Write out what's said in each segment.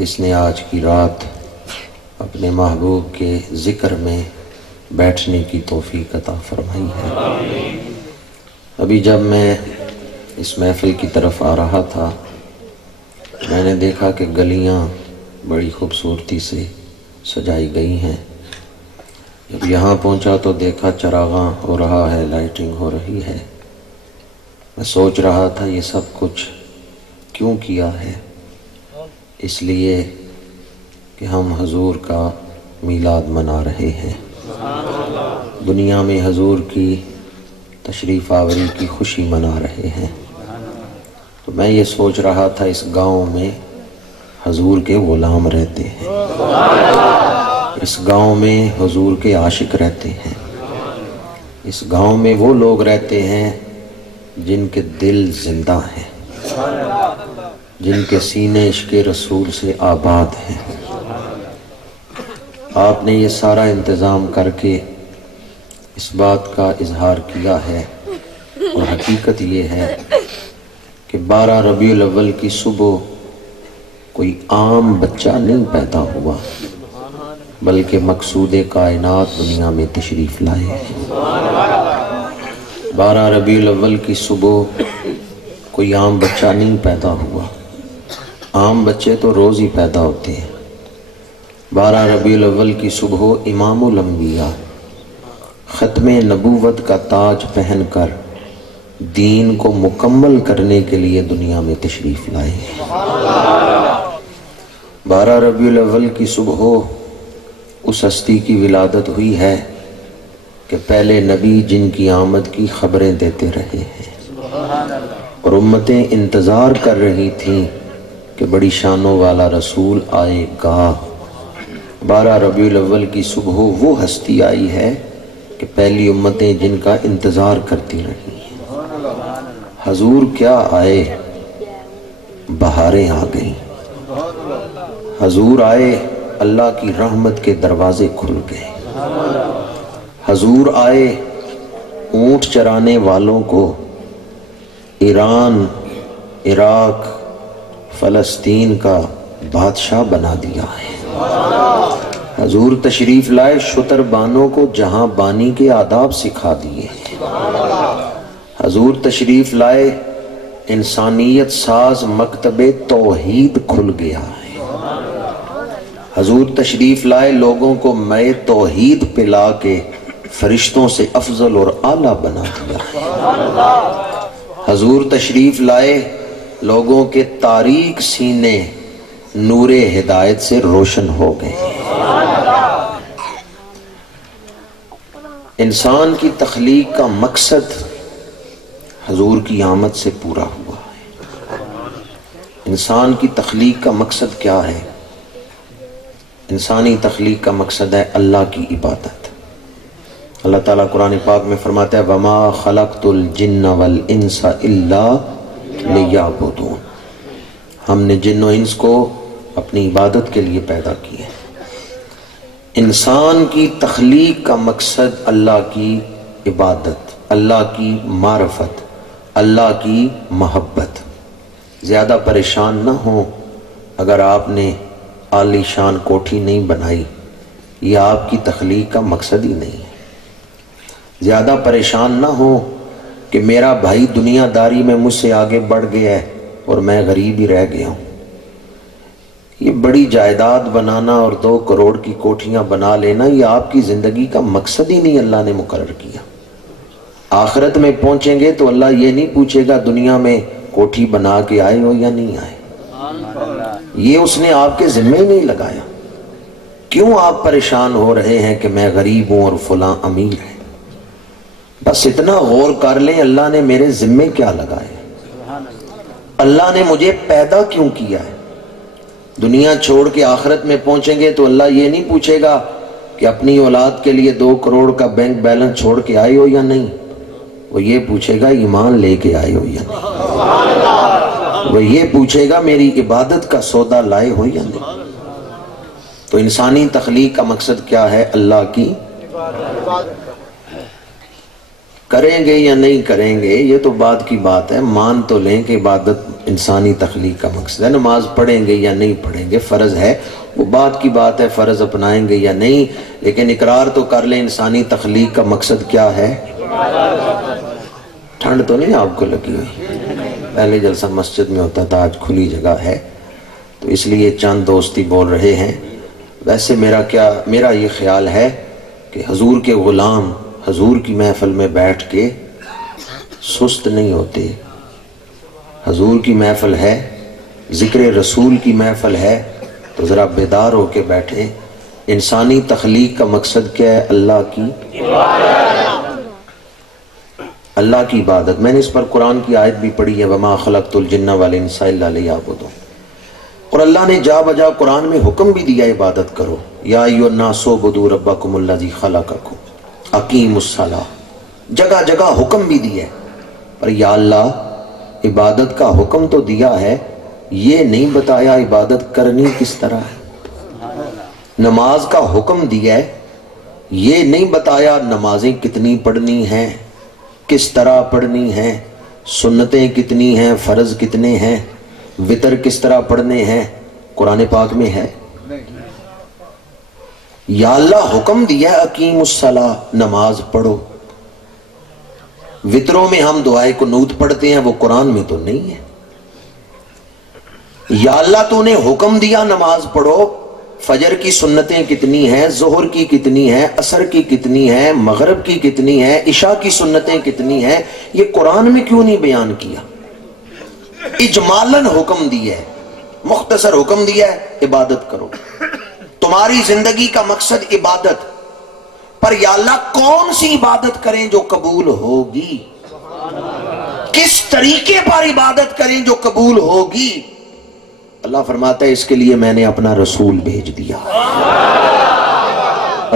جس نے آج کی رات اپنے محبوب کے ذکر میں بیٹھنے کی توفیق عطا فرمائی ہے۔ ابھی جب میں اس محفل کی طرف آ رہا تھا میں نے دیکھا کہ گلیاں بڑی خوبصورتی سے سجائی گئی ہیں۔ جب یہاں پہنچا تو دیکھا چراغاں ہو رہا ہے، لائٹنگ ہو رہی ہے۔ میں سوچ رہا تھا یہ سب کچھ کیوں کیا ہے؟ اس لیے کہ ہم حضور کا میلاد منا رہے ہیں، دنیا میں حضور کی تشریف آوری کی خوشی منا رہے ہیں۔ تو میں یہ سوچ رہا تھا اس گاؤں میں حضور کے غلام رہتے ہیں، اس گاؤں میں حضور کے عاشق رہتے ہیں، اس گاؤں میں وہ لوگ رہتے ہیں جن کے دل زندہ ہیں، جن کے سینے عشق رسول سے آباد ہیں۔ آپ نے یہ سارا انتظام کر کے اس بات کا اظہار کیا ہے، اور حقیقت یہ ہے کہ 12 ربیع الاول کی صبح کوئی عام بچہ نہیں پیدا ہوا، بلکہ مقصود کائنات دنیا میں تشریف لائے۔ 12 ربیع الاول کی صبح کوئی عام بچہ نہیں پیدا ہوا، عام بچے تو روز ہی پیدا ہوتے ہیں۔ 12 ربیع الاول کی صبح امام الانبیاء ختم نبوت کا تاج پہن کر دین کو مکمل کرنے کے لیے دنیا میں تشریف لائے۔ 12 ربیع الاول کی صبح اس ہستی کی ولادت ہوئی ہے کہ پہلے نبی جن کی آمد کی خبریں دیتے رہے ہیں، اور امتیں انتظار کر رہی تھیں کہ بڑی شانوں والا رسول آئے گا۔ 12 ربیع الاول کی صبح وہ ہستی آئی ہے کہ پہلی امتیں جن کا انتظار کرتی رہی ہیں۔ حضور کیا آئے، بہاریں آ گئیں۔ حضور آئے، اللہ کی رحمت کے دروازے کھل گئے۔ حضور آئے، اونٹ چرانے والوں کو ایران، عراق، فلسطین کا بادشاہ بنا دیا ہے۔ حضور تشریف لائے، شتر بانوں کو جہاں بانی کے آداب سکھا دیے۔ حضور تشریف لائے، انسانیت ساز مکتب توحید کھل گیا ہے۔ حضور تشریف لائے، لوگوں کو مے توحید پلا کے فرشتوں سے افضل اور اعلیٰ بنا دیا ہے۔ حضور تشریف لائے، لوگوں کے تاریک سینے نور ہدایت سے روشن ہو گئے۔ انسان کی تخلیق کا مقصد حضور کی آمد سے پورا ہوا ہے۔ انسان کی تخلیق کا مقصد کیا ہے؟ انسانی تخلیق کا مقصد ہے اللہ کی عبادت۔ اللہ تعالیٰ قرآن پاک میں فرماتا ہے وَمَا خَلَقْتُ الْجِنَّ وَالْإِنسَ إِلَّا لِيَعْبُدُونَ، ہم نے جن و انس کو اپنی عبادت کے لیے پیدا کیا ہے۔ انسان کی تخلیق کا مقصد اللہ کی عبادت، اللہ کی معرفت، اللہ کی محبت۔ زیادہ پریشان نہ ہوں اگر آپ نے عالی شان کوٹھی نہیں بنائی، یہ آپ کی تخلیق کا مقصد ہی نہیں ہے۔ زیادہ پریشان نہ ہوں کہ میرا بھائی دنیا داری میں مجھ سے آگے بڑھ گیا ہے اور میں غریب ہی رہ گیا ہوں۔ یہ بڑی جائیداد بنانا اور 2 کروڑ کی کوٹھیاں بنا لینا یہ آپ کی زندگی کا مقصد ہی نہیں اللہ نے مقرر کیا۔ آخرت میں پہنچیں گے تو اللہ یہ نہیں پوچھے گا دنیا میں کوٹھی بنا کے آئے ہو یا نہیں آئے، یہ اس نے آپ کے ذمہ ہی نہیں لگایا۔ کیوں آپ پریشان ہو رہے ہیں کہ میں غریب ہوں اور فلاں امیر ہے؟ بس اتنا غور کر لیں اللہ نے میرے ذمہ کیا لگایا، اللہ نے مجھے پیدا کیوں کیا ہے۔ دنیا چھوڑ کے آخرت میں پہنچیں گے تو اللہ یہ نہیں پوچھے گا کہ اپنی اولاد کے لیے 2 کروڑ کا بینک بیلنس چھوڑ کے آئے ہو یا نہیں، وہ یہ پوچھے گا ایمان لے کے آئے ہو یا نہیں، وہ یہ پوچھے گا میری عبادت کا سودا لائے ہو یا نہیں۔ تو انسانی تخلیق کا مقصد کیا ہے؟ اللہ کی کریں گے یا نہیں کریں گے یہ تو بات کی بات ہے، مان تو لیں کہ عبادت انسانی تخلیق کا مقصد ہے، نماز پڑھیں گے یا نہیں پڑھیں گے فرض ہے، وہ بات کی بات ہے، فرض اپنائیں گے یا نہیں، لیکن اقرار تو کر لیں انسانی تخلیق کا مقصد کیا ہے؟ ٹھنڈ تو نہیں آپ کو لگی ہوئی؟ پہلے جلسہ مسجد میں ہوتا تھا، آج کھلی جگہ ہے تو اس لیے چند دوستی بول رہے ہیں۔ ویسے میرا یہ خیال ہے کہ حضور کے غلام حضور کی محفل میں بیٹھ کے سست نہیں ہوتے، حضور کی محفل ہے، ذکر رسول کی محفل ہے تو ذرا بیدار ہو کے بیٹھیں۔ انسانی تخلیق کا مقصد کیا ہے؟ اللہ کی عبادت۔ میں نے اس پر قرآن کی آیت بھی پڑھی ہے، وَمَا خَلَقْتُ الْجِنَّ وَالْإِنسَ إِلَّا لِيَعْبُدُونِ، اور اللہ نے جا بجا قرآن میں حکم بھی دیا عبادت کرو، یا ایھا الناس اعبدوا ربکم الذی خلقکم اقیموا الصلاۃ، جگہ جگہ حکم بھی دیا ہے، پر یا اللہ عبادت کا حکم تو دیا ہے، یہ نہیں بتایا عبادت کرنی کس طرح ہے۔ نماز کا حکم دیا ہے، یہ نہیں بتایا نمازیں کتنی پڑھنی ہیں، کس طرح پڑھنی ہیں، سنتیں کتنی ہیں، فرض کتنے ہیں، وتر کس طرح پڑھنے ہیں، قرآن پاک میں ہے؟ یا اللہ حکم دیا اقیم الصلاۃ، نماز پڑھو۔ وتروں میں ہم دعائے قنوت پڑھتے ہیں، وہ قرآن میں تو نہیں ہے۔ یا اللہ تو نے حکم دیا نماز پڑھو، فجر کی سنتیں کتنی ہیں، ظہر کی کتنی ہیں، عصر کی کتنی ہیں، مغرب کی کتنی ہیں، عشاء کی سنتیں کتنی ہیں، یہ قرآن میں کیوں نہیں بیان کیا؟ اجمالاً حکم دیا ہے، مختصر حکم دیا ہے عبادت کرو۔ تمہاری زندگی کا مقصد عبادت، پر یا اللہ کون سی عبادت کریں جو قبول ہوگی، کس طریقے پر عبادت کریں جو قبول ہوگی؟ اللہ فرماتا ہے اس کے لیے میں نے اپنا رسول بھیج دیا،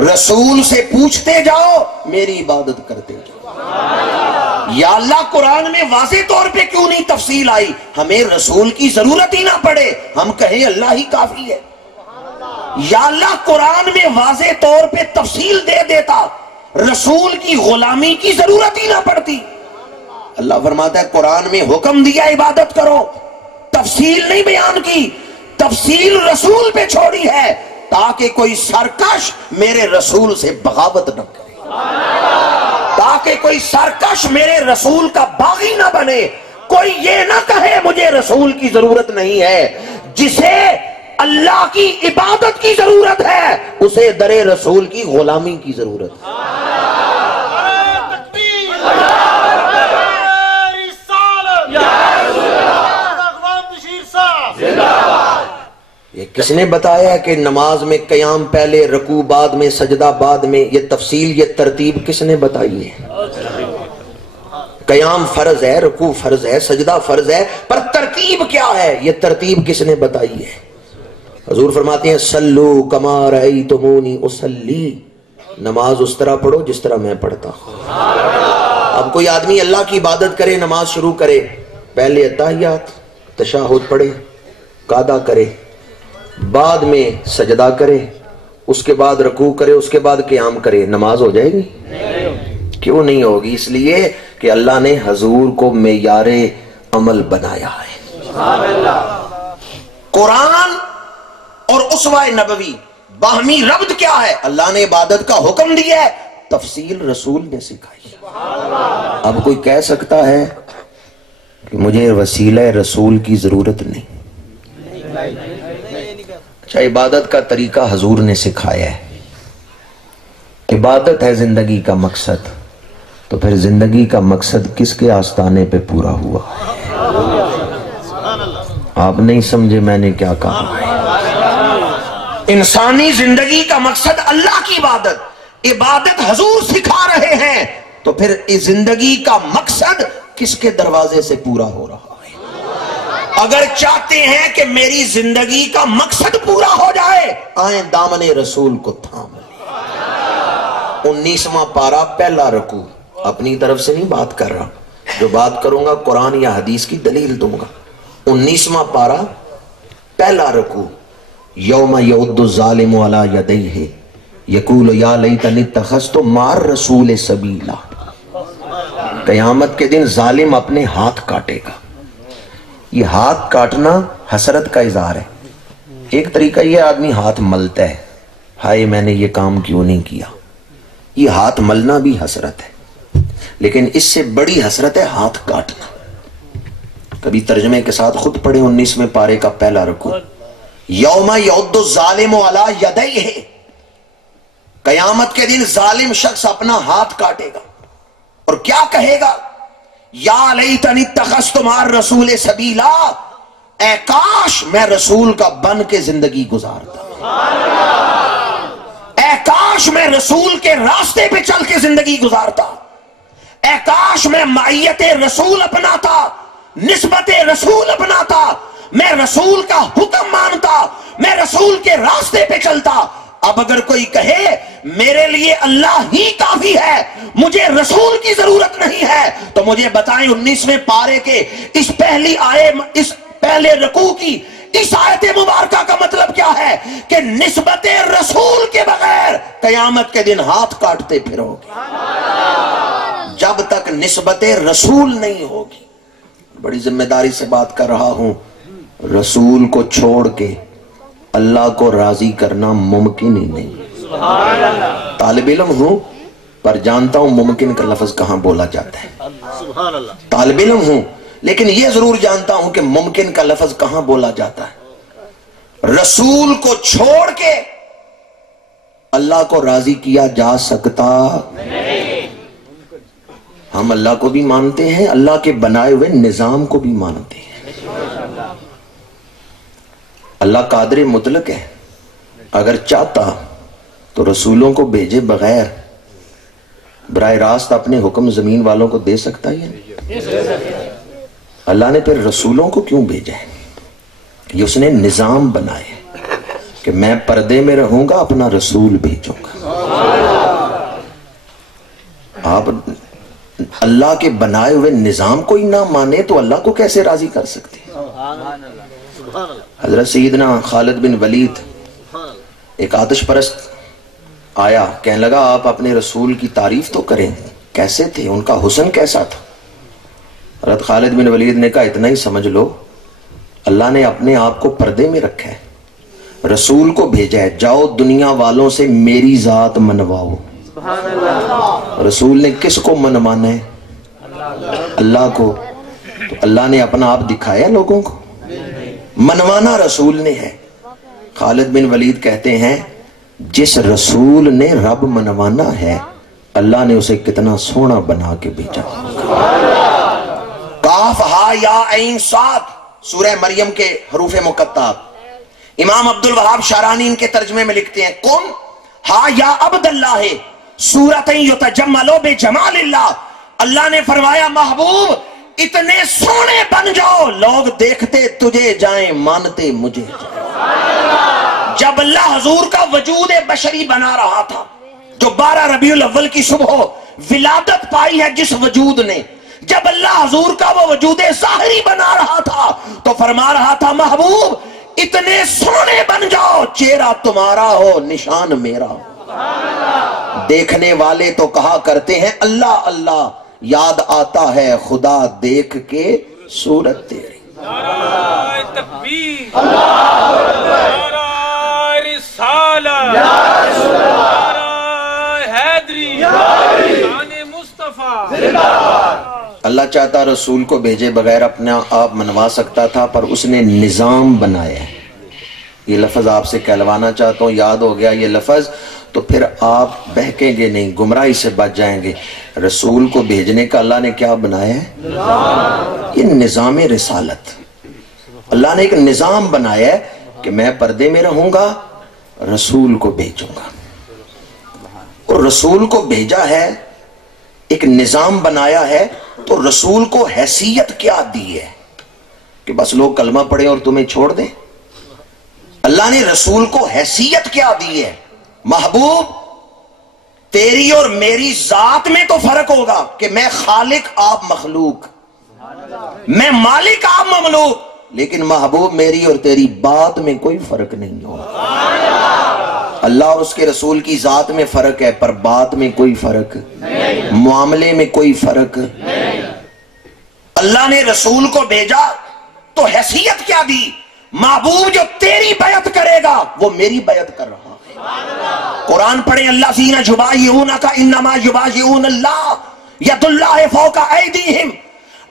رسول سے پوچھتے جاؤ، میری عبادت کرتے جاؤ۔ یا اللہ قرآن میں واضح طور پہ کیوں نہیں تفصیل آئی؟ ہمیں رسول کی ضرورت ہی نہ پڑے، ہم کہیں اللہ ہی کافی ہے۔ یا اللہ قرآن میں واضح طور پہ تفصیل دے دیتا، رسول کی غلامی کی ضرورت ہی نہ پڑتی۔ اللہ فرماتا ہے قرآن میں حکم دیا عبادت کرو، تفصیل نہیں بیان کی، تفصیل رسول پہ چھوڑی ہے تاکہ کوئی سرکش میرے رسول سے بغاوت نہ کرے، تاکہ کوئی سرکش میرے رسول کا باغی نہ بنے، کوئی یہ نہ کہے مجھے رسول کی ضرورت نہیں ہے۔ جسے اللہ کی عبادت کی ضرورت ہے اسے در رسول کی غلامی کی ضرورت ہے۔ یہ کس نے بتایا کہ نماز میں قیام پہلے، رکوع بعد میں، سجدہ بعد میں؟ یہ تفصیل، یہ ترتیب کس نے بتائی ہے؟ قیام فرض ہے، رکوع فرض ہے، سجدہ فرض ہے، پر ترتیب کیا ہے؟ یہ ترتیب کس نے بتائی ہے؟ حضور فرماتے ہیں صلو کما رأیتمونی اصلی، نماز اس طرح پڑھو جس طرح میں پڑھتا ہوں۔ اب کوئی آدمی اللہ کی عبادت کرے، نماز شروع کرے، پہلے اتحیات تشہد پڑھے، قعدہ کرے، بعد میں سجدہ کرے، اس کے بعد رکوع کرے، اس کے بعد قیام کرے، نماز ہو جائے گی؟ کیوں نہیں ہوگی؟ اس لیے کہ اللہ نے حضور کو معیار عمل بنایا ہے۔ قرآن اور اسوہ نبوی باہمی ربط کیا ہے؟ اللہ نے عبادت کا حکم دیا ہے، تفصیل رسول نے سکھائی۔ اب کوئی کہہ سکتا ہے کہ مجھے وسیلہ رسول کی ضرورت نہیں؟ اچھا، عبادت کا طریقہ حضور نے سکھایا ہے، عبادت ہے زندگی کا مقصد، تو پھر زندگی کا مقصد کس کے آستانے پہ پورا ہوا؟ آپ نہیں سمجھے میں نے کیا کہا؟ انسانی زندگی کا مقصد اللہ کی عبادت، عبادت حضور سکھا رہے ہیں، تو پھر اس زندگی کا مقصد کس کے دروازے سے پورا ہو رہا ہے؟ اگر چاہتے ہیں کہ میری زندگی کا مقصد پورا ہو جائے، آئیں دامن رسول کو تھام لیں۔ 19واں پارہ پہلا رکوع، اپنی طرف سے نہیں بات کر رہا، جو بات کروں گا قرآن یا حدیث کی دلیل دوں گا۔ 19واں پارہ پہلا رکوع، یوم یعد الظالم علی یدیہ یقول یا لیتنی اتخذت مع الرسول سبیلا۔ قیامت کے دن ظالم اپنے ہاتھ کاٹے گا. یہ ہاتھ کاٹنا حسرت کا اظہار ہے. ایک طریقہ یہ آدمی ہاتھ ملتا ہے, ہائے میں نے یہ کام کیوں نہیں کیا. یہ ہاتھ ملنا بھی حسرت ہے, لیکن اس سے بڑی حسرت ہے ہاتھ کاٹنا. کبھی ترجمے کے ساتھ خود پڑھے 19ویں پارے کا پہلا رکوع. یوم یعض الظالم علی یدیہ, قیامت کے دن ظالم شخص اپنا ہاتھ کاٹے گا اور کیا کہے گا, یا لیتنی اتخذت مع الرسول سبیلا, اے کاش میں رسول کا بن کے زندگی گزارتا, اے کاش میں رسول کے راستے پہ چل کے زندگی گزارتا, اے کاش میں معیت رسول اپناتا, نسبت رسول اپناتا, میں رسول کا حکم مانتا, میں رسول کے راستے پہ چلتا. اب اگر کوئی کہے میرے لیے اللہ ہی کافی ہے, مجھے رسول کی ضرورت نہیں ہے, تو مجھے بتائیں 19ویں پارے کے اس پہلے رکوع کی اس آیت مبارکہ کا مطلب کیا ہے کہ نسبت رسول کے بغیر قیامت کے دن ہاتھ کاٹتے پھرو گے جب تک نسبت رسول نہیں ہوگی. بڑی ذمہ داری سے بات کر رہا ہوں, رسول کو چھوڑ کے اللہ کو راضی کرنا ممکن ہی نہیں. طالب علم ہوں پر جانتا ہوں ممکن کا لفظ کہاں بولا جاتا ہے. طالب علم ہوں لیکن یہ ضرور جانتا ہوں کہ ممکن کا لفظ کہاں بولا جاتا ہے. رسول کو چھوڑ کے اللہ کو راضی کیا جا سکتا نہیں. ہم اللہ کو بھی مانتے ہیں, اللہ کے بنائے ہوئے نظام کو بھی مانتے ہیں. اللہ قادر مطلق ہے, اگر چاہتا تو رسولوں کو بھیجے بغیر براہ راست اپنے حکم زمین والوں کو دے سکتا ہے. اللہ نے پھر رسولوں کو کیوں بھیجا ہے؟ یہ اس نے نظام بنائے کہ میں پردے میں رہوں گا, اپنا رسول بھیجوں گا. آپ اللہ کے بنائے ہوئے نظام کو ہی نہ مانے تو اللہ کو کیسے راضی کر سکتے ہیں؟ حضرت سیدنا خالد بن ولید ایک آتش پرست آیا, کہنے لگا آپ اپنے رسول کی تعریف تو کریں, کیسے تھے, ان کا حسن کیسا تھا. حضرت خالد بن ولید نے کہا اتنا ہی سمجھ لو, اللہ نے اپنے آپ کو پردے میں رکھا ہے, رسول کو بھیجا ہے, جاؤ دنیا والوں سے میری ذات منواؤ. رسول نے کس کو منوانا ہے؟ اللہ کو. تو اللہ نے اپنا آپ دکھایا لوگوں کو؟ منوانا رسول نے ہے. خالد بن ولید کہتے ہیں جس رسول نے رب منوانا ہے اللہ نے اسے کتنا سونا بنا کے بھیجا. کاف ہا یا عین صاد سورہ مریم کے حروف مقطعات. امام عبد الوہاب شارانی ان کے ترجمے میں لکھتے ہیں کن ہا یا عبد اللہ سورتیں یتجملو بجمال اللہ. اللہ نے فرمایا محبوب اتنے سونے بن جاؤ لوگ دیکھتے تجھے جائیں مانتے مجھے جائیں. جب اللہ حضور کا وجود بشری بنا رہا تھا, جو 12 ربیع الاول کی صبح ولادت پائی ہے جس وجود نے, جب اللہ حضور کا وہ وجود ظاہری بنا رہا تھا تو فرما رہا تھا محبوب اتنے سونے بن جاؤ چہرہ تمہارا ہو نشان میرا ہو. دیکھنے والے تو کہا کرتے ہیں اللہ اللہ, یاد آتا ہے خدا دیکھ کے صورت تیری. نعرہ تکبیر, نعرہ رسالت, نعرہ حیدری, شان مصطفیٰ. اللہ چاہتا رسول کو بھیجے بغیر اپنا آپ منوا سکتا تھا, پر اس نے نظام بنایا ہے. یہ لفظ آپ سے کہلوانا چاہتا ہوں, یاد ہو گیا یہ لفظ تو پھر آپ بہکیں گے نہیں, گمراہی سے بچ جائیں گے. رسول کو بھیجنے کا اللہ نے کیا بنایا ہے؟ یہ نظام رسالت. اللہ نے ایک نظام بنایا ہے کہ میں پردے میں رہوں گا, رسول کو بھیجوں گا. اور رسول کو بھیجا ہے, ایک نظام بنایا ہے, تو رسول کو حیثیت کیا دی ہے کہ بس لوگ کلمہ پڑھیں اور تمہیں چھوڑ دیں؟ اللہ نے رسول کو حیثیت کیا دی ہے؟ محبوب تیری اور میری ذات میں تو فرق ہوگا کہ میں خالق آپ مخلوق, میں مالک آپ مملوک, لیکن محبوب میری اور تیری بات میں کوئی فرق نہیں ہوگا. اللہ اور اس کے رسول کی ذات میں فرق ہے پر بات میں کوئی فرق نہیں, معاملے میں کوئی فرق نہیں. اللہ نے رسول کو بھیجا تو حیثیت کیا دی؟ محبوب جو تیری بیعت کرے گا وہ میری بیعت کر رہا ہے۔ قرآن پڑھیں، اللہ زین یبایعونک انما یبایعون اللہ ید اللہ فوق ایدیہم۔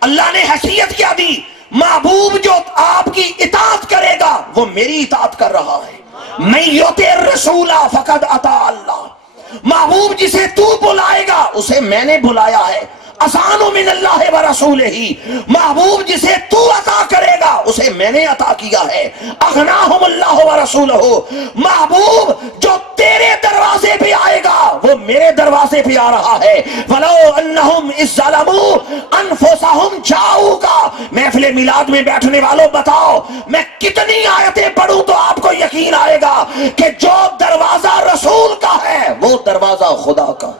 اللہ نے حیثیت کیا دی؟ محبوب جو آپ کی اطاعت کرے گا وہ میری اطاعت کر رہا ہے۔ من یطع الرسول فقد اطاع اللہ۔ محبوب جسے تو بلائے گا اسے میں نے بلایا ہے۔ اذان من اللہ ورسولہ، محبوب جسے تو عطا کرے گا اسے میں نے عطا کیا ہے۔ اغناہم اللہ ورسولہ، محبوب جو تیرے دروازے پہ آئے گا وہ میرے دروازے پہ آ رہا ہے۔ ولو انہم اذ ظلموا انفسہم جاؤک۔ محفل میلاد میں بیٹھنے والوں بتاؤ میں کتنی آیتیں پڑھوں تو آپ کو یقین آئے گا کہ جو دروازہ رسول کا ہے وہ دروازہ خدا کا۔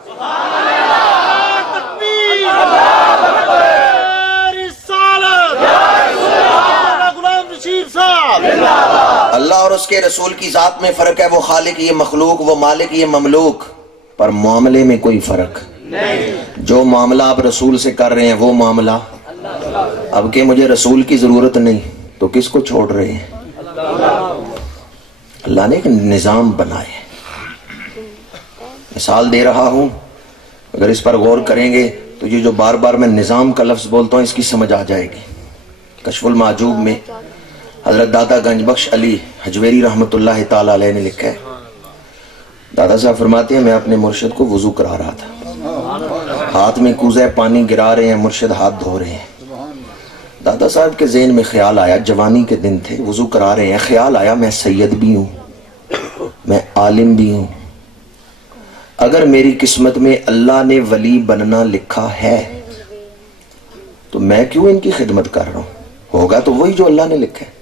اللہ اور اس کے رسول کی ذات میں فرق ہے، وہ خالق یہ مخلوق، وہ مالک یہ مملوک، پر معاملے میں کوئی فرق نہیں۔ جو معاملہ آپ رسول سے کر رہے ہیں وہ معاملہ اب کہ مجھے رسول کی ضرورت نہیں تو کس کو چھوڑ رہے ہیں؟ اللہ نے ایک نظام بنائے، مثال دے رہا ہوں، اگر اس پر غور کریں گے تو یہ جو بار بار میں نظام کا لفظ بولتا ہوں اس کی سمجھ آ جائے گی۔ کشف المعجوب میں حضرت دادا گنج بخش علی حجویری رحمت اللہ تعالی علیہ نے لکھا ہے، دادا صاحب فرماتے ہیں میں اپنے مرشد کو وضو کرا رہا تھا، ہاتھ میں کوزہ پانی گرا رہے ہیں، مرشد ہاتھ دھو رہے ہیں۔ دادا صاحب کے ذہن میں خیال آیا، جوانی کے دن تھے، وضو کرا رہے ہیں، خیال آیا میں سید بھی ہوں، میں عالم بھی ہوں، اگر میری قسمت میں اللہ نے ولی بننا لکھا ہے تو میں کیوں ان کی خدمت کر رہا ہوں؟ ہوگا تو وہی جو اللہ نے لکھا ہے،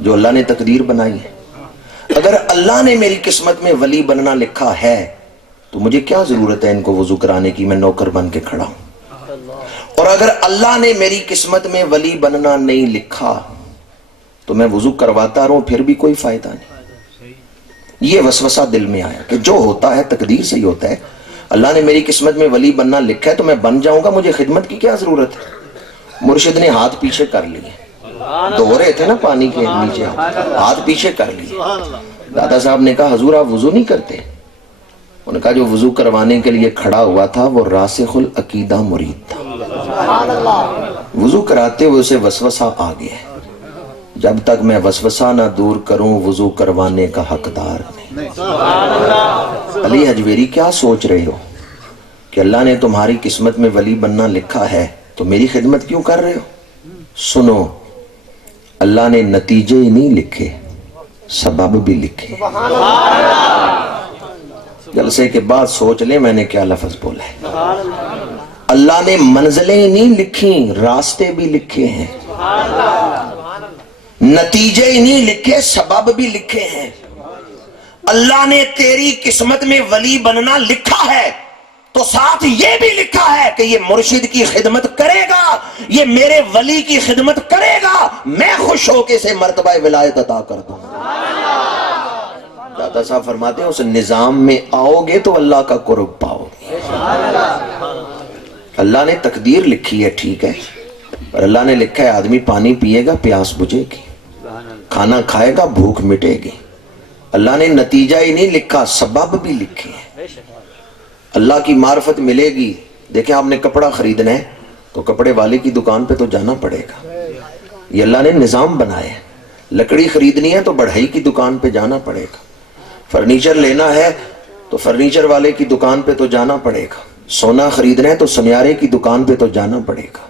جو اللہ نے تقدیر بنائی ہے۔ اگر اللہ نے میری قسمت میں ولی بننا لکھا ہے تو مجھے کیا ضرورت ہے ان کو وضو کرانے کی، میں نوکر بن کے کھڑا ہوں۔ اور اگر اللہ نے میری قسمت میں ولی بننا نہیں لکھا تو میں وضو کرواتا رہوں، پھر بھی کوئی فائدہ نہیں۔ یہ وسوسہ دل میں آیا کہ جو ہوتا ہے تقدیر سے ہی ہوتا ہے، اللہ نے میری قسمت میں ولی بننا لکھا ہے تو میں بن جاؤں گا، مجھے خدمت کی کیا ضرورت ہے۔ مرشد نے ہاتھ پیچھے کر لیے، دھو رہے تھے نا پانی کے نیچے، ہاتھ پیچھے کر لیے۔ دادا صاحب نے کہا حضور آپ وضو نہیں کرتے؟ انہوں نے کہا جو وضو کروانے کے لیے کھڑا ہوا تھا وہ راسخ العقیدہ مرید تھا، وضو کراتے ہوئے اسے وسوسہ آ گیا، جب تک میں وسوسہ نہ دور کروں وضو کروانے کا حقدار نہیں۔ علی حجویری کیا سوچ رہے ہو کہ اللہ نے تمہاری قسمت میں ولی بننا لکھا ہے تو میری خدمت کیوں کر رہے ہو؟ سنو، اللہ نے نتیجے نہیں لکھے، سبب بھی لکھے۔ جلسے کے بعد سوچ لیں میں نے کیا لفظ بولا ہے۔ اللہ نے منزلیں نہیں لکھی، راستے بھی لکھے ہیں، نتیجے ہی نہیں لکھے، سبب بھی لکھے ہیں۔ اللہ نے تیری قسمت میں ولی بننا لکھا ہے تو ساتھ یہ بھی لکھا ہے کہ یہ مرشد کی خدمت کرے گا، یہ میرے ولی کی خدمت کرے گا، میں خوش ہو کے اسے مرتبہ ولایت عطا کر دوں گا۔ دادا صاحب فرماتے ہیں اس نظام میں آؤ گے تو اللہ کا قرب پاؤ گے۔ اللہ نے تقدیر لکھی ہے ٹھیک ہے، پر اللہ نے لکھا ہے آدمی پانی پیے گا پیاس بجھے گی، کھانا کھائے گا بھوک مٹے گی۔ اللہ نے نتیجہ ہی نہیں لکھا، سبب بھی لکھے ہیں۔ اللہ کی معرفت ملے گی۔ دیکھیں آپ نے کپڑا خریدنا ہے تو کپڑے والے کی دکان پہ تو جانا پڑے گا، یہ اللہ نے نظام بنایا ہے۔ لکڑی خریدنی ہے تو بڑھئی کی دکان پہ جانا پڑے گا، فرنیچر لینا ہے تو فرنیچر والے کی دکان پہ تو جانا پڑے گا، سونا خریدنا ہے تو سنیارے کی دکان پہ تو جانا پڑے گا،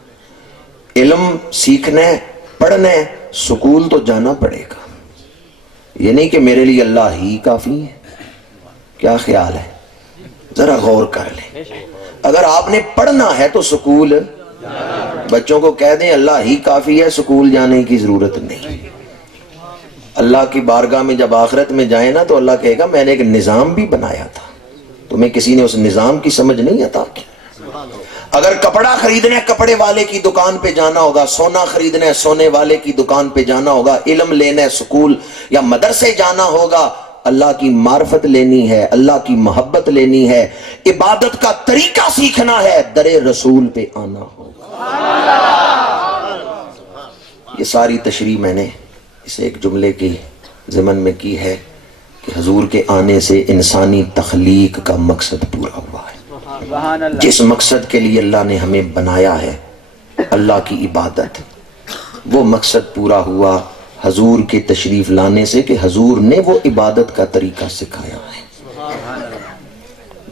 علم سیکھنا ہے پڑھنا ہے سکول تو جانا پڑے گا۔ یہ نہیں کہ میرے لیے اللہ ہی کافی ہے۔ کیا خیال ہے؟ ذرا غور کر لیں۔ اگر آپ نے پڑھنا ہے تو سکول، بچوں کو کہہ دیں اللہ ہی کافی ہے، سکول جانے کی ضرورت نہیں۔ اللہ کی بارگاہ میں جب آخرت میں جائیں نا تو اللہ کہے گا میں نے ایک نظام بھی بنایا تھا، تمہیں کسی نے اس نظام کی سمجھ نہیں عطا کی۔ اگر کپڑا خریدنا ہے کپڑے والے کی دکان پہ جانا ہوگا، سونا خریدنا ہے سونے والے کی دکان پہ جانا ہوگا، علم لینا ہے سکول یا مدرسے جانا ہوگا، اللہ کی معرفت لینی ہے، اللہ کی محبت لینی ہے، عبادت کا طریقہ سیکھنا ہے، در رسول پہ آنا ہوگا۔ یہ ساری تشریح میں نے اسے ایک جملے کی ضمن میں کی ہے کہ حضور کے آنے سے انسانی تخلیق کا مقصد پورا ہوا ہے۔ جس مقصد کے لیے اللہ نے ہمیں بنایا ہے، اللہ کی عبادت، وہ مقصد پورا ہوا حضور کے تشریف لانے سے کہ حضور نے وہ عبادت کا طریقہ سکھایا ہے۔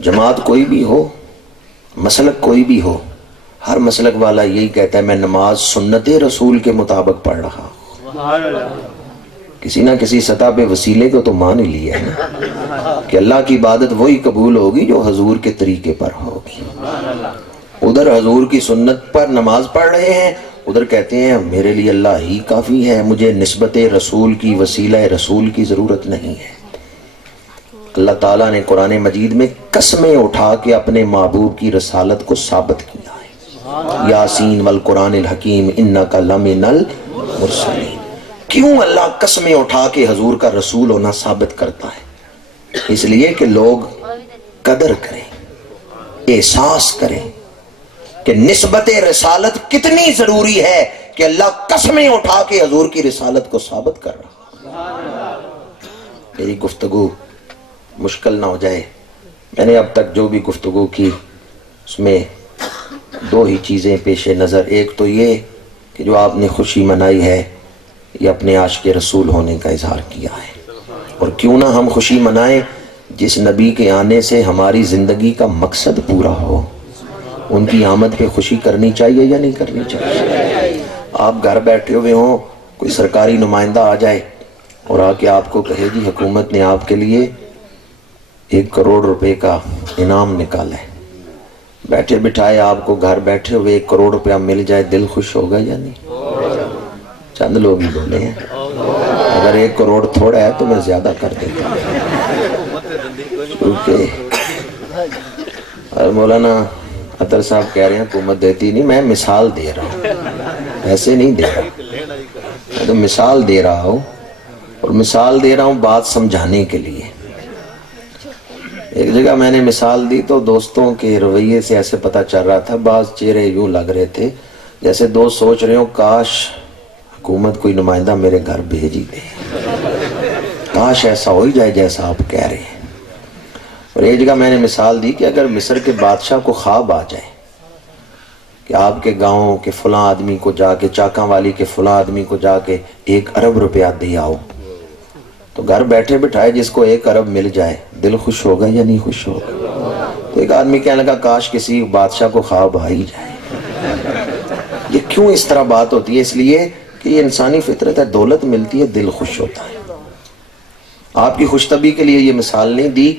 جماعت کوئی بھی ہو، مسلک کوئی بھی ہو، ہر مسلک والا یہی کہتا ہے میں نماز سنت رسول کے مطابق پڑھ رہا ہوں۔ کسی نہ کسی سطح پہ وسیلے کو تو مان ہی لیا ہے نا کہ اللہ کی عبادت وہی قبول ہوگی جو حضور کے طریقے پر ہوگی۔ ادھر حضور کی سنت پر نماز پڑھ رہے ہیں، ادھر کہتے ہیں میرے لیے اللہ ہی کافی ہے، مجھے نسبت رسول کی، وسیلہ رسول کی ضرورت نہیں ہے۔ اللہ تعالیٰ نے قرآن مجید میں قسمیں اٹھا کے اپنے محبوب کی رسالت کو ثابت کیا ہے۔ یاسین والقرآن الحکیم انک لمن المرسلین۔ کیوں اللہ قسمیں اٹھا کے حضور کا رسول ہونا ثابت کرتا ہے؟ اس لیے کہ لوگ قدر کریں، احساس کریں کہ نسبت رسالت کتنی ضروری ہے کہ اللہ قسمیں اٹھا کے حضور کی رسالت کو ثابت کر رہا۔ میری گفتگو مشکل نہ ہو جائے، میں نے اب تک جو بھی گفتگو کی اس میں دو ہی چیزیں پیش نظر، ایک تو یہ کہ جو آپ نے خوشی منائی ہے یہ اپنے عاشق رسول ہونے کا اظہار کیا ہے، اور کیوں نہ ہم خوشی منائیں جس نبی کے آنے سے ہماری زندگی کا مقصد پورا ہو۔ ان کی آمد پہ خوشی کرنی چاہیے یا نہیں کرنی چاہیے؟ آپ گھر بیٹھے ہوئے ہوں، کوئی سرکاری نمائندہ آ جائے اور آ کے آپ کو کہے جی حکومت نے آپ کے لیے 1 کروڑ روپے کا انعام نکالا ہے، بیٹھے بٹھائے آپ کو گھر بیٹھے ہوئے 1 کروڑ روپیہ مل جائے، دل خوش ہوگا یا نہیں؟ چند لوگ ہی بولے ہیں، اگر 1 کروڑ تھوڑا ہے تو میں زیادہ کر دیتا ہوں، کیونکہ مولانا عطر صاحب کہہ رہے ہیں حکومت دیتی نہیں، میں مثال دے رہا ہوں، ایسے نہیں دے رہا، میں تو مثال دے رہا ہوں، اور مثال دے رہا ہوں بات سمجھانے کے لیے۔ ایک جگہ میں نے مثال دی تو دوستوں کے رویے سے ایسے پتہ چل رہا تھا، بعض چہرے یوں لگ رہے تھے جیسے دوست سوچ رہے ہوں کاش حکومت کوئی نمائندہ میرے گھر بھیج ہی دے، کاش ایسا ہو ہی جائے جیسا آپ کہہ رہے ہیں۔ اور ایک جگہ میں نے مثال دی کہ اگر مصر کے بادشاہ کو خواب آ جائے کہ آپ کے گاؤں کے فلاں آدمی کو جا کے، چاکاں والی کے فلاں آدمی کو جا کے 1 ارب روپیہ دے آؤ، تو گھر بیٹھے بٹھائے جس کو 1 ارب مل جائے دل خوش ہوگا یا نہیں خوش ہوگا؟ تو ایک آدمی کہنے لگا کاش کسی بادشاہ کو خواب آ ہی جائے۔ یہ کیوں اس طرح بات ہوتی ہے؟ اس لیے کہ یہ انسانی فطرت ہے، دولت ملتی ہے دل خوش ہوتا ہے۔ آپ کی خوش طبعی کے لیے یہ مثال نہیں دی،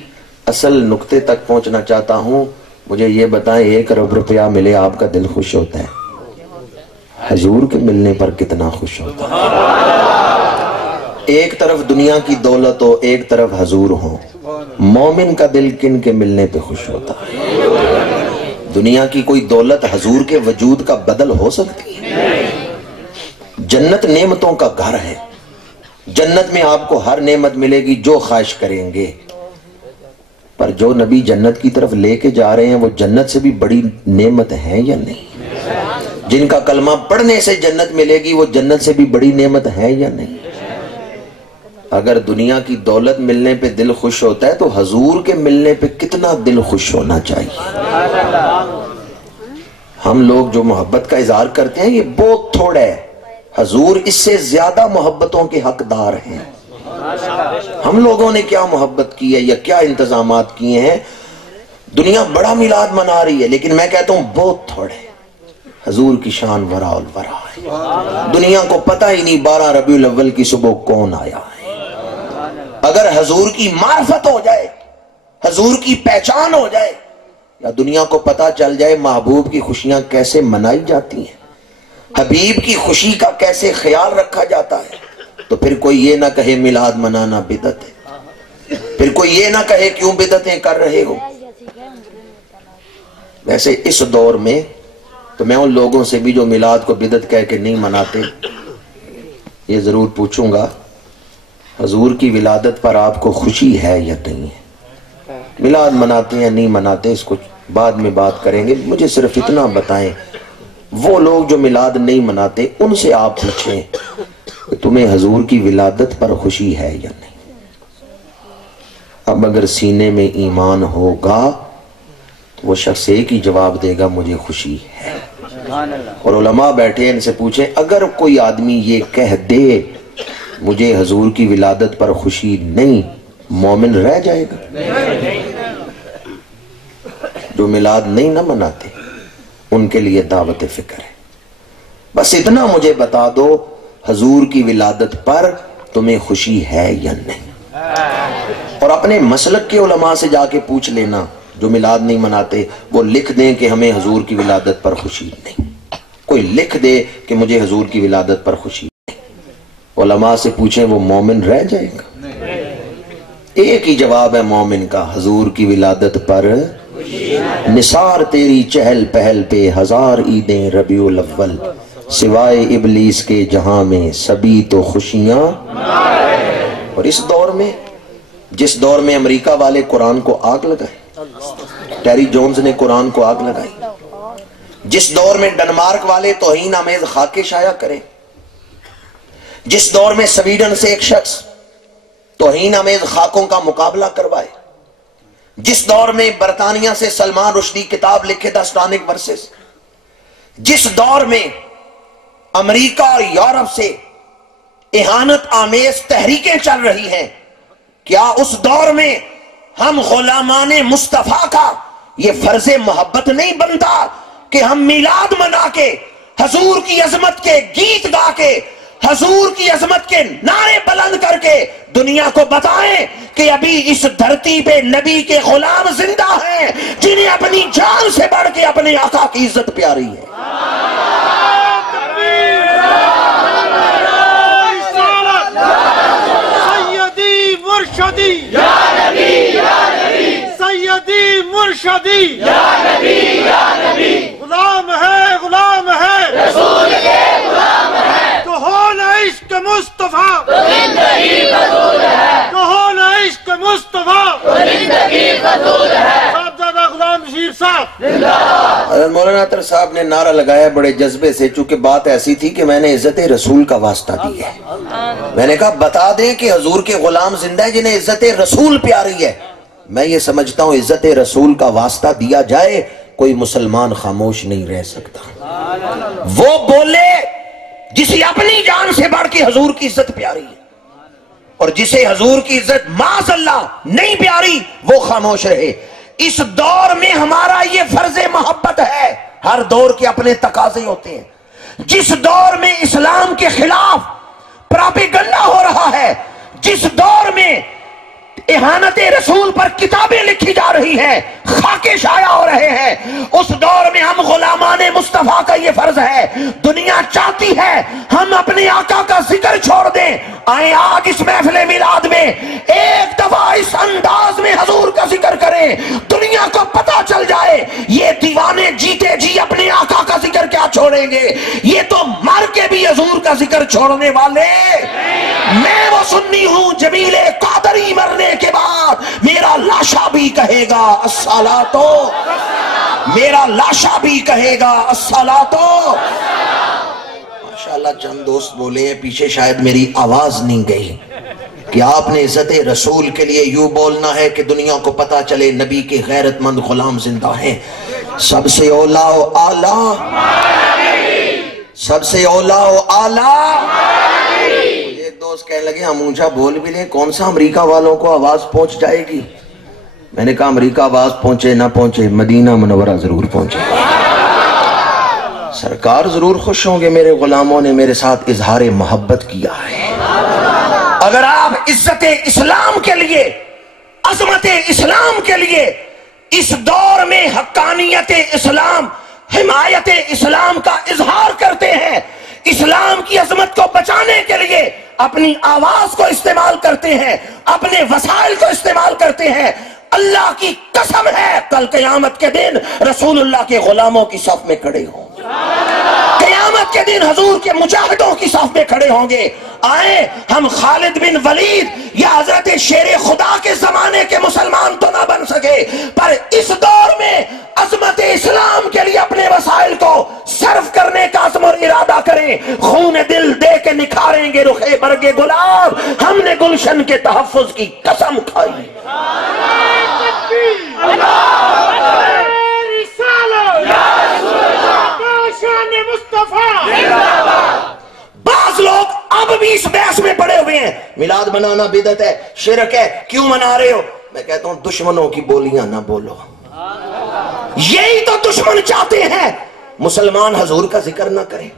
اصل نقطے تک پہنچنا چاہتا ہوں۔ مجھے یہ بتائیں 1 ارب روپیہ ملے آپ کا دل خوش ہوتا ہے؟ حضور کے ملنے پر کتنا خوش ہوتا ہے؟ ایک طرف دنیا کی دولت ہو، ایک طرف حضور ہو، مومن کا دل کن کے ملنے پہ خوش ہوتا ہے؟ دنیا کی کوئی دولت حضور کے وجود کا بدل ہو سکتی ہے؟ جنت نعمتوں کا گھر ہے، جنت میں آپ کو ہر نعمت ملے گی جو خواہش کریں گے، پر جو نبی جنت کی طرف لے کے جا رہے ہیں وہ جنت سے بھی بڑی نعمت ہے یا نہیں؟ جن کا کلمہ پڑھنے سے جنت ملے گی وہ جنت سے بھی بڑی نعمت ہے یا نہیں؟ اگر دنیا کی دولت ملنے پہ دل خوش ہوتا ہے تو حضور کے ملنے پہ کتنا دل خوش ہونا چاہیے؟ ہم لوگ جو محبت کا اظہار کرتے ہیں یہ بہت تھوڑا ہے، حضور اس سے زیادہ محبتوں کے حقدار ہیں۔ ہم لوگوں نے کیا محبت کی ہے یا کیا انتظامات کیے ہیں؟ دنیا بڑا میلاد منا رہی ہے، لیکن میں کہتا ہوں بہت تھوڑے۔ حضور کی شان ورا الورا ہے، دنیا کو پتہ ہی نہیں 12 ربیع الاول کی صبح کون آیا ہے۔ اگر حضور کی معرفت ہو جائے، حضور کی پہچان ہو جائے، یا دنیا کو پتہ چل جائے محبوب کی خوشیاں کیسے منائی جاتی ہیں، حبیب کی خوشی کا کیسے خیال رکھا جاتا ہے، تو پھر کوئی یہ نہ کہے میلاد منانا بدعت ہے، پھر کوئی یہ نہ کہے کیوں بدعتیں کر رہے ہو۔ ویسے اس دور میں تو میں ان لوگوں سے بھی جو میلاد کو بدعت کہہ کے نہیں مناتے یہ ضرور پوچھوں گا حضور کی ولادت پر آپ کو خوشی ہے یا نہیں ہے؟ میلاد مناتے ہیں نہیں مناتے اس کو بعد میں بات کریں گے، مجھے صرف اتنا بتائیں وہ لوگ جو میلاد نہیں مناتے ان سے آپ پوچھیں کہ تمہیں حضور کی ولادت پر خوشی ہے یا نہیں. اب اگر سینے میں ایمان ہوگا تو وہ شخص ایک ہی جواب دے گا مجھے خوشی ہے. اور علماء بیٹھے ان سے پوچھیں اگر کوئی آدمی یہ کہہ دے مجھے حضور کی ولادت پر خوشی نہیں، مومن رہ جائے گا؟ جو میلاد نہیں نہ مناتے ان کے لیے دعوت فکر ہے. بس اتنا مجھے بتا دو حضور کی ولادت پر تمہیں خوشی ہے یا نہیں. اور اپنے مسلک کے علماء سے جا کے پوچھ لینا جو میلاد نہیں مناتے، وہ لکھ دیں کہ ہمیں حضور کی ولادت پر خوشی نہیں. کوئی لکھ دے کہ مجھے حضور کی ولادت پر خوشی نہیں، علماء سے پوچھیں وہ مومن رہ جائے گا؟ ایک ہی جواب ہے مومن کا، حضور کی ولادت پر نثار تیری چہل پہل پہ ہزار عیدیں ربیع الاول، سوائے ابلیس کے جہاں میں سبھی تو خوشیاں. اور اس دور میں، جس دور میں امریکہ والے قرآن کو آگ لگائے، ٹیری جونز نے قرآن کو آگ لگائی، جس دور میں ڈنمارک والے توہین آمیز خاکے شائع کریں، جس دور میں سویڈن سے ایک شخص توہین آمیز خاکوں کا مقابلہ کروائے، جس دور میں برطانیہ سے سلمان رشدی کتاب لکھے دا اسٹانک ورسز، جس دور میں امریکہ اور یورپ سے اہانت آمیز تحریکیں چل رہی ہیں، کیا اس دور میں ہم غلامان مصطفیٰ کا یہ فرض محبت نہیں بنتا کہ ہم میلاد منا کے حضور کی عظمت کے گیت گا کے حضور کی عظمت کے نعرے بلند کر کے دنیا کو بتائیں کہ ابھی اس دھرتی پہ نبی کے غلام زندہ ہیں جنہیں اپنی جان سے بڑھ کے اپنے آقا کی عزت پیاری ہے. سیدی مرشدی یا نبی یا نبی، سیدی مرشدی یا نبی یا نبی، غلام ہے رسول کے غلام ہے، تو ہو نہ عشق مصطفیٰ تو زندگی فضول ہے، تو ہو نہ عشق مصطفیٰ تو زندگی فضول ہے. صاحبزادہ غلام بشیر صاحب حضرت مولانا عطر صاحب نے نعرہ لگایا بڑے جذبے سے، چونکہ بات ایسی تھی کہ میں نے عزت رسول کا واسطہ دیا ہے. میں نے کہا بتا دیں کہ حضور کے غلام زندہ ہے جنہیں عزت رسول پیاری ہے. میں یہ سمجھتا ہوں عزت رسول کا واسطہ دیا جائے کوئی مسلمان خاموش نہیں رہ سکتا. وہ بولے جسے اپنی جان سے بڑھ کے حضور کی عزت پیاری ہے، اور جسے حضور کی عزت معاذ اللہ نہیں پیاری وہ خاموش رہے. اس دور میں ہمارا یہ فرض محبت ہے. ہر دور کے اپنے تقاضے ہوتے ہیں. جس دور میں اسلام کے خلاف پراپیگنڈا ہو رہا ہے، جس دور میں اہانت رسول پر کتابیں لکھی جا رہی ہیں، خاکے شائع ہو رہے ہیں، اس دور میں ہم غلامان مصطفیٰ کا یہ فرض ہے. دنیا چاہتی ہے ہم اپنے آقا کا ذکر چھوڑ دیں. آئیں آج اس محفل میلاد میں ایک دفعہ اس انداز میں حضور کا ذکر کریں، دنیا کو پتا چل جائے یہ دیوانے جیتے جی اپنے آقا کا ذکر کیا چھوڑیں گے، یہ تو مر کے بھی حضور کا ذکر چھوڑنے والے. میں وہ سنی ہوں جمیل قادری مرنے کے بعد میرا لاشا بھی کہے گا الصلاۃ، میرا لاشا بھی کہے گا الصلاۃ. ماشاءاللہ چند دوست بولے ہیں پیچھے، شاید میری آواز نہیں گئی کہ آپ نے عزت رسول کے لیے یوں بولنا ہے کہ دنیا کو پتا چلے نبی کے غیرت مند غلام زندہ ہیں. سب سے اولا و اعلیٰ، سب سے اولا و اعلیٰ. ایک دوست کہنے لگے ہم اونچا بول بھی لیں کون سا امریکہ والوں کو آواز پہنچ جائے گی. میں نے کہا امریکہ آواز پہنچے نہ پہنچے مدینہ منورہ ضرور پہنچے. سرکار ضرور خوش ہوں گے میرے غلاموں نے میرے ساتھ اظہار محبت کیا ہے. اگر آپ عزت اسلام کے لیے، عظمت اسلام کے لیے اس دور میں حقانیت اسلام، حمایت اسلام کا اظہار کرتے ہیں، اسلام کی عظمت کو بچانے کے لیے اپنی آواز کو استعمال کرتے ہیں، اپنے وسائل کو استعمال کرتے ہیں، اللہ کی قسم ہے کل قیامت کے دن رسول اللہ کے غلاموں کی صف میں کھڑے ہوں. قیامت کے دن حضور کے مجاہدوں کی صف میں کھڑے ہوں گے. آئیں ہم خالد بن ولید یا حضرت شیر خدا کے زمانے کے مسلمان تو نہ بن سکے، پر اس دور میں عظمت اسلام کے لیے اپنے وسائل کو صرف کرنے خون دل دے کے نکھاریں گے رخے برگے گلاب، ہم نے گلشن کے تحفظ کی قسم کھائی۔ بعض لوگ اب بھی اس بحث میں پڑے ہوئے ہیں میلاد منانا بدعت ہے، شرک ہے، کیوں منا رہے ہو؟ میں کہتا ہوں دشمنوں کی بولیاں نہ بولو، یہی تو دشمن چاہتے ہیں مسلمان حضور کا ذکر نہ کریں۔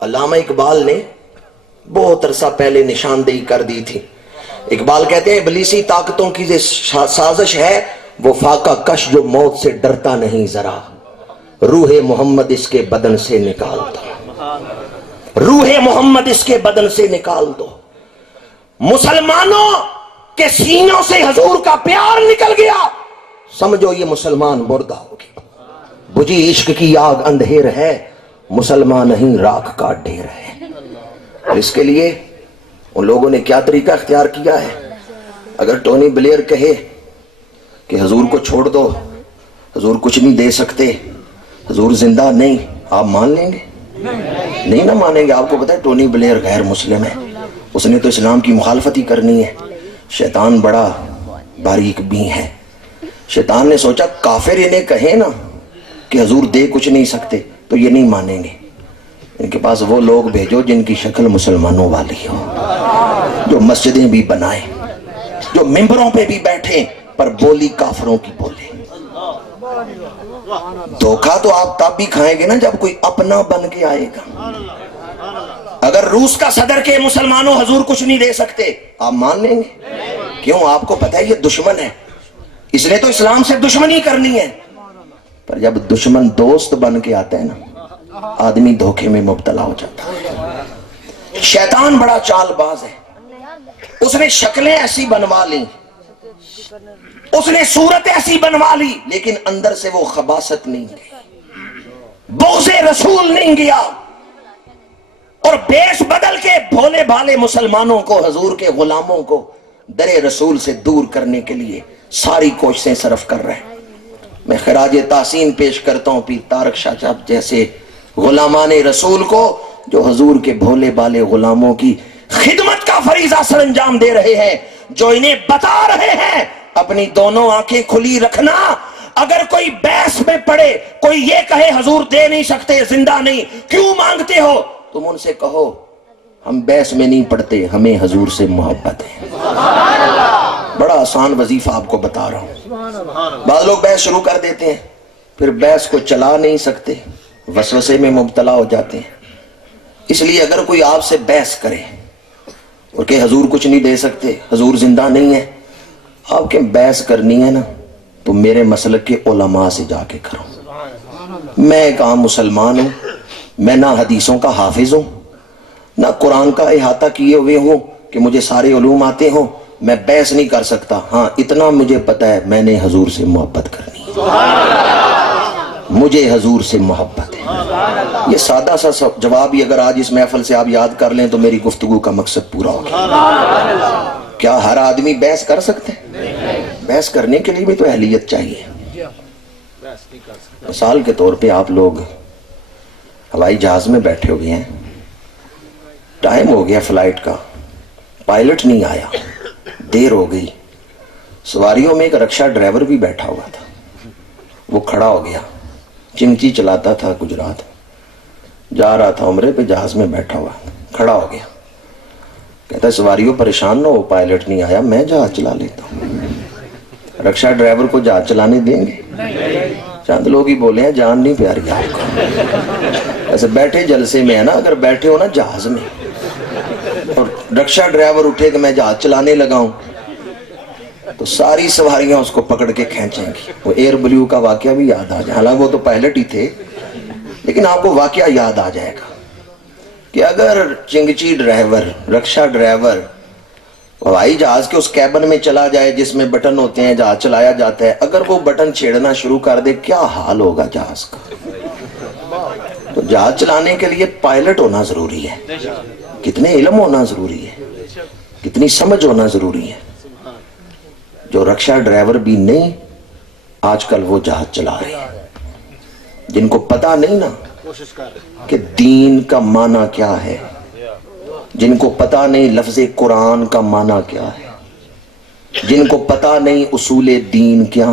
علامہ اقبال نے بہت عرصہ پہلے نشاندہی کر دی تھی۔ اقبال کہتے ہیں ابلیسی طاقتوں کی جو سازش ہے وہ فاقہ کش جو موت سے ڈرتا نہیں، ذرا روح محمد اس کے بدن سے نکال دو، روح محمد اس کے بدن سے نکال دو۔ مسلمانوں کے سینوں سے حضور کا پیار نکل گیا، سمجھو یہ مسلمان مردہ ہو گیا۔ بجھی عشق کی آگ اندھیر ہے، مسلمان نہیں راکھ کا ڈھیر ہے۔ اور اس کے لیے ان لوگوں نے کیا طریقہ اختیار کیا ہے؟ اگر ٹونی بلیئر کہے کہ حضور کو چھوڑ دو، حضور کچھ نہیں دے سکتے، حضور زندہ نہیں، آپ مان لیں گے؟ نہیں نہ مانیں گے۔ آپ کو پتہ ہے ٹونی بلیئر غیر مسلم ہے، اس نے تو اسلام کی مخالفت ہی کرنی ہے۔ شیطان بڑا باریک بین ہے، شیطان نے سوچا کافر انہیں کہیں نا کہ حضور دے کچھ نہیں سکتے تو یہ نہیں مانیں گے، ان کے پاس وہ لوگ بھیجو جن کی شکل مسلمانوں والی ہو، جو مسجدیں بھی بنائیں، جو ممبروں پہ بھی بیٹھیں پر بولی کافروں کی بولے۔ دھوکہ تو آپ تب بھی کھائیں گے نا جب کوئی اپنا بن کے آئے گا۔ اگر روس کا صدر کے مسلمانوں حضور کچھ نہیں دے سکتے آپ مان لیں گے؟ کیوں؟ آپ کو پتہ ہے یہ دشمن ہے، اس نے تو اسلام سے دشمنی کرنی ہے۔ پر جب دشمن دوست بن کے آتا ہے نا، آدمی دھوکے میں مبتلا ہو جاتا ہے۔ شیطان بڑا چال باز ہے، اس نے شکلیں ایسی بنوا لی، اس نے صورت ایسی بنوا لی، لیکن اندر سے وہ خباثت نہیں گئی، بغض رسول نہیں گیا، اور بیش بدل کے بھولے بھالے مسلمانوں کو، حضور کے غلاموں کو در رسول سے دور کرنے کے لیے ساری کوششیں صرف کر رہے ہیں۔ میں خراج تحسین پیش کرتا ہوں پیر طارق شاہ صاحب جیسے غلامان رسول کو، جو حضور کے بھولے بھالے غلاموں کی خدمت کا فریضہ سر انجام دے رہے ہیں، جو انہیں بتا رہے ہیں اپنی دونوں آنکھیں کھلی رکھنا، اگر کوئی بحث میں پڑے، کوئی یہ کہے حضور دے نہیں سکتے، زندہ نہیں، کیوں مانگتے ہو؟ تم ان سے کہو ہم بحث میں نہیں پڑتے، ہمیں حضور سے محبت ہے۔ بڑا آسان وظیفہ آپ کو بتا رہا ہوں۔ بعض لوگ بحث شروع کر دیتے ہیں، پھر بحث کو چلا نہیں سکتے، وسوسے میں مبتلا ہو جاتے ہیں۔ اس لیے اگر کوئی آپ سے بحث کرے اور کہ حضور کچھ نہیں دے سکتے، حضور زندہ نہیں ہے، آپ کے بحث کرنی ہے نا تو میرے مسلک کے علماء سے جا کے کرو۔ میں ایک عام مسلمان ہوں، میں نہ حدیثوں کا حافظ ہوں، نہ قرآن کا احاطہ کیے ہوئے ہوں کہ مجھے سارے علوم آتے ہوں، میں بحث نہیں کر سکتا۔ ہاں اتنا مجھے پتا ہے میں نے حضور سے محبت کرنی ہے، مجھے حضور سے محبت ہے۔ یہ سادہ سا جواب ہی اگر آج اس محفل سے آپ یاد کر لیں تو میری گفتگو کا مقصد پورا ہو گیا۔ کیا ہر آدمی بحث کر سکتے ہیں؟ بحث کرنے کے لیے بھی تو اہلیت چاہیے۔ مثال کے طور پہ آپ لوگ ہوائی جہاز میں بیٹھے ہوئے ہیں، ٹائم ہو گیا فلائٹ کا، پائلٹ نہیں آیا، دیر ہو گئی، سواریوں میں ایک رکشہ ڈرائیور بھی بیٹھا ہوا تھا، وہ کھڑا ہو گیا، چمچی چلاتا تھا، گجرات جا رہا تھا، عمرے پہ جہاز میں بیٹھا ہوا، کھڑا ہو گیا، کہتا ہے سواریوں پریشان نہ ہو، پائلٹ نہیں آیا، میں جہاز چلا لیتا ہوں۔ رکشہ ڈرائیور کو جہاز چلانے دیں گے؟ چند لوگ ہی بولے ہیں جان نہیں پیاری آپ کو، ایسے بیٹھے جلسے میں ہے نا، اگر بیٹھے ہو نا جہاز میں اور رکشہ ڈرائیور اٹھے کہ میں جہاز چلانے لگا ہوں تو ساری سواریاں اس کو پکڑ کے کھینچیں گی۔ وہ ایئر بلیو کا واقعہ بھی یاد آ جائے، حالانکہ وہ تو پائلٹ ہی تھے، لیکن آپ کو واقعہ یاد آ جائے گا کہ اگر چنگچی ڈرائیور، رکشہ ڈرائیور ہوائی جہاز کے اس کیبن میں چلا جائے جس میں بٹن ہوتے ہیں، جہاز چلایا جاتا ہے، اگر وہ بٹن چھیڑنا شروع کر دے کیا حال ہوگا جہاز کا؟ تو جہاز چلانے کے لیے پائلٹ ہونا ضروری ہے، کتنے علم ہونا ضروری ہے، کتنی سمجھ ہونا ضروری ہے۔ جو رکشہ ڈرائیور بھی نہیں آج کل وہ جہاز چلا رہے ہیں، جن کو پتا نہیں نا کہ دین کا معنی کیا ہے، جن کو پتہ نہیں لفظ قرآن کا معنی کیا ہے، جن کو پتہ نہیں اصول دین کیا